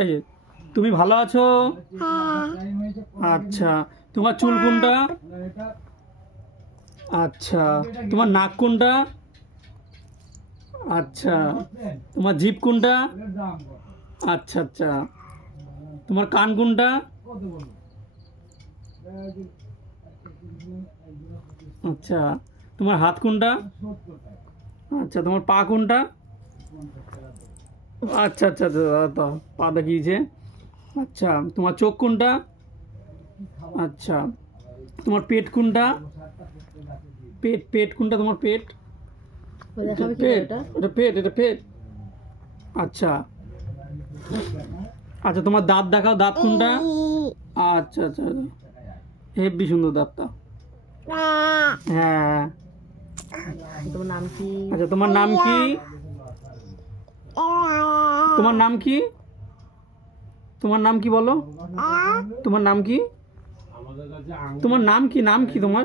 এই যে, তুমি ভালো আছো? আচ্ছা, তোমার চুল কোনটা? আচ্ছা, তোমার নাক কোনটা? আচ্ছা, তোমার জিভ কোনটা? আচ্ছা আচ্ছা, তোমার কান কোনটা? আচ্ছা, তোমার হাত কোনটা? আচ্ছা, তোমার পা কোনটা? আচ্ছা আচ্ছা আচ্ছা, দাদা পা দেখিয়েছে। আচ্ছা, তোমার চোখ কোনটা? আচ্ছা, তোমার পেট কোনটা? পেট পেট কোনটা তোমার পেট? পেট, এটা পেট, এটা পেট। আচ্ছা আচ্ছা, তোমার দাঁত দেখাও, দাঁত কোনটা? আচ্ছা আচ্ছা, হেব্বি সুন্দর দাঁতটা। হ্যাঁ। তোমার নাম কি? আচ্ছা, তোমার নাম কি? তোমার নাম কি? তোমার নাম কি বলো? তোমার নাম কি? তোমার নাম কি? নাম কি তোমার?